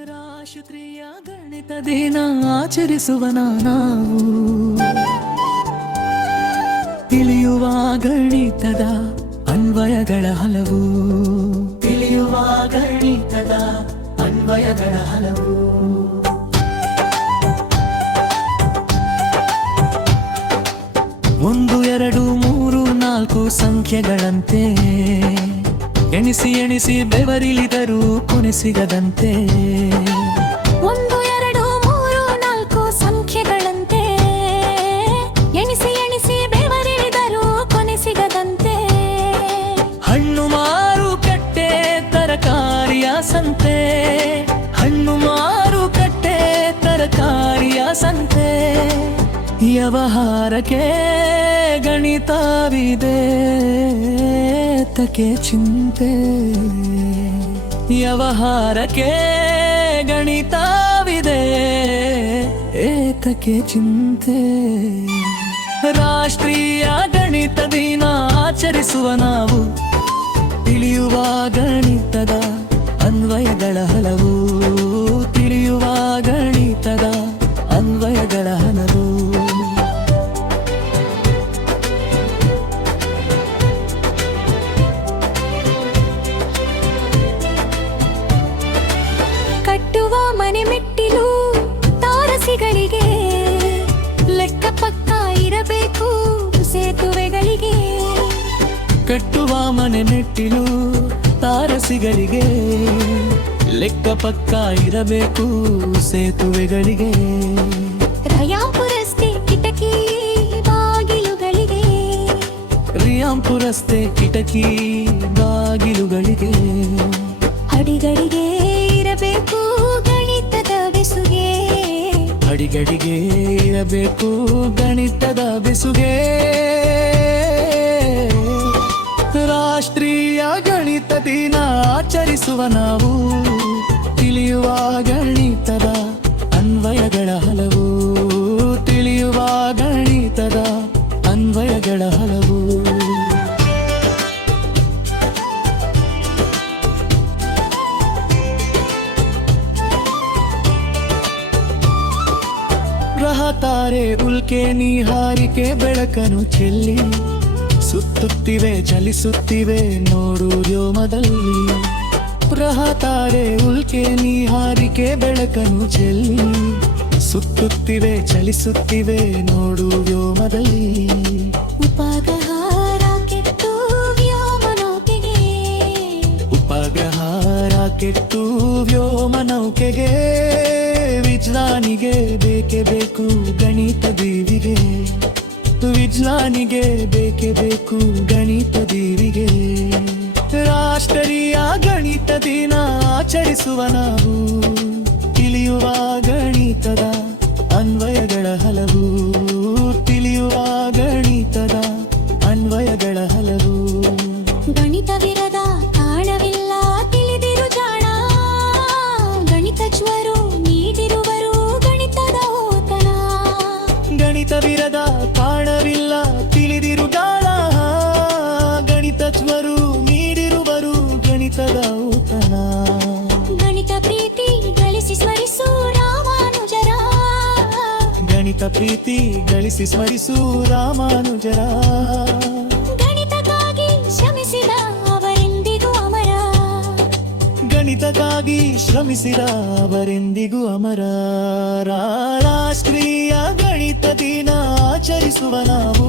ರಾಷ್ಟ್ರೀಯ ಗಣಿತ ದಿನ ಆಚರಿಸುವ ನಾವು ತಿಳಿಯುವ ಗಣಿತದ ಅನ್ವಯಗಳ ಹಲವು ತಿಳಿಯುವ ಗಣಿತದ ಅನ್ವಯಗಳ ಹಲವು ಒಂದು ಎರಡು ಮೂರು ನಾಲ್ಕು ಸಂಖ್ಯೆಗಳಂತೆ ಎಣಿಸಿ ಎಣಿಸಿ ಬೆವರಿಳಿದರೂ ಕೊನೆ ಸಿಗದಂತೆ ಒಂದು ಎರಡು ಮೂರು ನಾಲ್ಕು ಸಂಖ್ಯೆಗಳಂತೆ ಎಣಿಸಿ ಎಣಿಸಿ ಬೆವರಿಳಿದರೂ ಕೊನೆ ಸಿಗದಂತೆ ಹಣ್ಣು ಮಾರುಕಟ್ಟೆ ತರಕಾರಿಯ ಸಂತೆ ಹಣ್ಣು ಮಾರುಕಟ್ಟೆ ತರಕಾರಿಯ ಸಂತೆ ವ್ಯವಹಾರಕ್ಕೆ ಗಣಿತವಿದೆ ತಕ್ಕೆ ಚಿಂತೆ ವ್ಯವಹಾರಕ್ಕೆ ಗಣಿತವಿದೆ ಏತಕ್ಕೆ ಚಿಂತೆ ರಾಷ್ಟ್ರೀಯ ಗಣಿತ ದಿನ ಆಚರಿಸುವ ನಾವು ತಿಳಿಯುವ ಗಣಿತದ ಅನ್ವಯಗಳ ಹಲವು ತಿಳಿಯುವ ಗಣಿತದ ಅನ್ವಯಗಳ ಹಲವು ಕಟ್ಟುವ ಮನೆ ಮೆಟ್ಟಿಲು ತಾರಸಿಗಳಿಗೆ ಲೆಕ್ಕ ಪಕ್ಕ ಇರಬೇಕು ಸೇತುವೆಗಳಿಗೆ ಕಟ್ಟುವ ಮನೆ ಮೆಟ್ಟಿಲು ತಾರಸಿಗಳಿಗೆ ಲೆಕ್ಕ ಪಕ್ಕ ಇರಬೇಕು ಸೇತುವೆಗಳಿಗೆ ರಾಯಾಂಪುರ ರಸ್ತೆ ಕಿಟಕಿ ಬಾಗಿಲುಗಳಿಗೆ ರಾಯಾಂಪುರ ರಸ್ತೆ ಕಿಟಕಿ ಬಾಗಿಲುಗಳಿಗೆ ಅಡಿಗಡಿಗೆ ಇರಬೇಕು ಗಣಿತದ ಬೆಸುಗೆ ಅಡಿಗಡಿಗೆ ಇರಬೇಕು ಗಣಿತದ ಬೆಸುಗೆ ರಾಷ್ಟ್ರೀಯ ಗಣಿತ ದಿನ ಆಚರಿಸುವ ನಾವು ತಿಳಿಯುವ ಗಣಿತದ ಅನ್ವಯಗಳ ಹಲವು ತಿಳಿಯುವ ಗಣಿತದ ಅನ್ವಯಗಳ ಹಲವು ಗ್ರಹ ತಾರೆ ಉಲ್ಕೆ ನೀಹಾರಿಕೆ ಬೆಳಕನ್ನು ಚೆಲ್ಲಿ ಸುತ್ತುತ್ತಿವೆ ಚಲಿಸುತ್ತಿವೆ ನೋಡು ವ್ಯೋಮದಲ್ಲಿ ಗ್ರಹ ತಾರೆ ಉಲ್ಕೆ ನೀಹಾರಿಕೆ ಬೆಳಕನ್ನು ಚೆಲ್ಲಿ ಸುತ್ತುತ್ತಿವೆ ಚಲಿಸುತ್ತಿವೆ ನೋಡು ವ್ಯೋಮದಲ್ಲಿ ಉಪಗ್ರಹ ರಾಕೆಟ್ಟು ವ್ಯೋಮನೌಕೆಗೆ ಉಪಗ್ರಹ ರಾಕೆಟ್ಟು ವ್ಯೋಮನೌಕೆಗೆ ವಿಜ್ಞಾನಿಗೆ ಬೇಕೇ ಬೇಕು ಗಣಿತ ದೀವಿಗೆ ವಿಜ್ಞಾನಿಗೆ ಬೇಕೇ ಬೇಕು ಗಣಿತ ದೀವಿಗೆ ರಾಷ್ಟ್ರೀಯ ಗಣಿತ ದಿನ ಆಚರಿಸುವ ನಾವು ತಿಳಿಯುವ ಗಣಿತದ ಅನ್ವಯಗಳ ಹಲವು ತಿಳಿಯುವ ಗಣಿತದ ಅನ್ವಯಗಳ ಹಲವು ಗಣಿತವಿರದ ಕಾರಣವಿಲ್ಲ ತಿಳಿದಿರು ಜಾಣ ಗಣಿತಜ್ಞರು ನೀಡಿರುವರು ಗಣಿತದ ಓತಣ ಗಣಿತವಿರದ ಕಾರಣವಿಲ್ಲ ತಿಳಿದಿರು ಗಾಳ ಗಣಿತಜ್ಞರು ನೀಡಿರುವರು ಗಣಿತದ ಔತಣ ಗಣಿತ ಪ್ರೀತಿ ಗಳಿಸಿ ಸ್ಮರಿಸು ರಾಮಾನುಜರ ಗಣಿತ ಪ್ರೀತಿ ಗಳಿಸಿ ಸ್ಮರಿಸು ರಾಮಾನುಜರ ಗಣಿತಕ್ಕಾಗಿ ಶ್ರಮಿಸಿದ ಅವರೆಂದಿಗೂ ಅಮರ ಗಣಿತಕ್ಕಾಗಿ ಶ್ರಮಿಸಿದ ಅವರೆಂದಿಗೂ ಅಮರ ರಾಷ್ಟ್ರೀಯ ಗಣಿತ ದಿನ ಆಚರಿಸುವ ನಾವು